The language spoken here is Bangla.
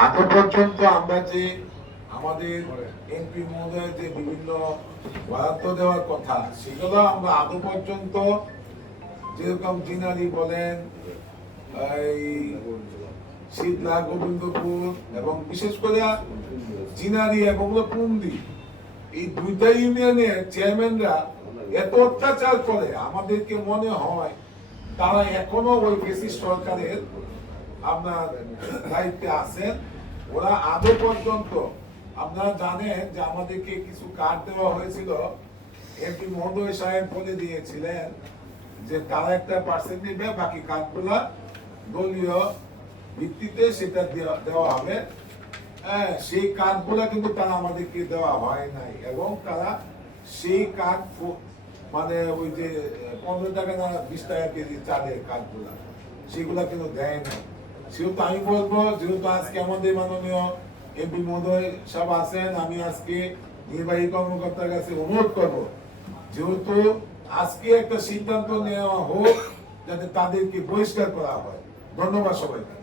আগে পর্যন্ত আমরা যে আমাদের এমপি মহোদয় যে বিভিন্ন বরাদ্দ দেওয়ার কথা সেগুলো আমরা আগে পর্যন্ত যেরকম জিনারি বলেন, এই শীতলা, গোবিন্দপুর এবং বিশেষ করে জিনারি এবং পুন্দি, এই দুইটা ইউনিয়নের চেয়ারম্যানরা এত অত্যাচার করে আমাদেরকে মনে হয় তারা এখনো ওই ফ্যাসিস্ট সরকারের আপনার দায়িত্বে আছেন। ওরা আদৌ পর্যন্ত আপনারা জানেন যে আমাদেরকে কিছু কার্ড দেওয়া হয়েছিল, এমপি মহোদয় সাহেব বলে দিয়েছিলেন যে তারা একটা পার্সেন্ট নেবে, বাকি কার্ডগুলা দলীয় ভিত্তিতে সেটা দেওয়া হবে। হ্যাঁ, সেই কার্ডগুলা কিন্তু তারা আমাদেরকে দেওয়া হয় নাই এবং তারা সেই কার্ড মানে ওই যে 15 টাকা না 20 টাকা কেজি চালের কার্ডগুলা সেগুলা কিন্তু দেয় না। সেহেতু আমি বলবো, যেহেতু আজকে আমাদের মাননীয় এমপি মহোদয় সব আছেন, আমি আজকে নির্বাহী কর্মকর্তার কাছে অনুরোধ করব, যেহেতু আজকে একটা সিদ্ধান্ত নেওয়া হোক যাতে তাদেরকে বহিষ্কার করা হয়। ধন্যবাদ সবাইকে।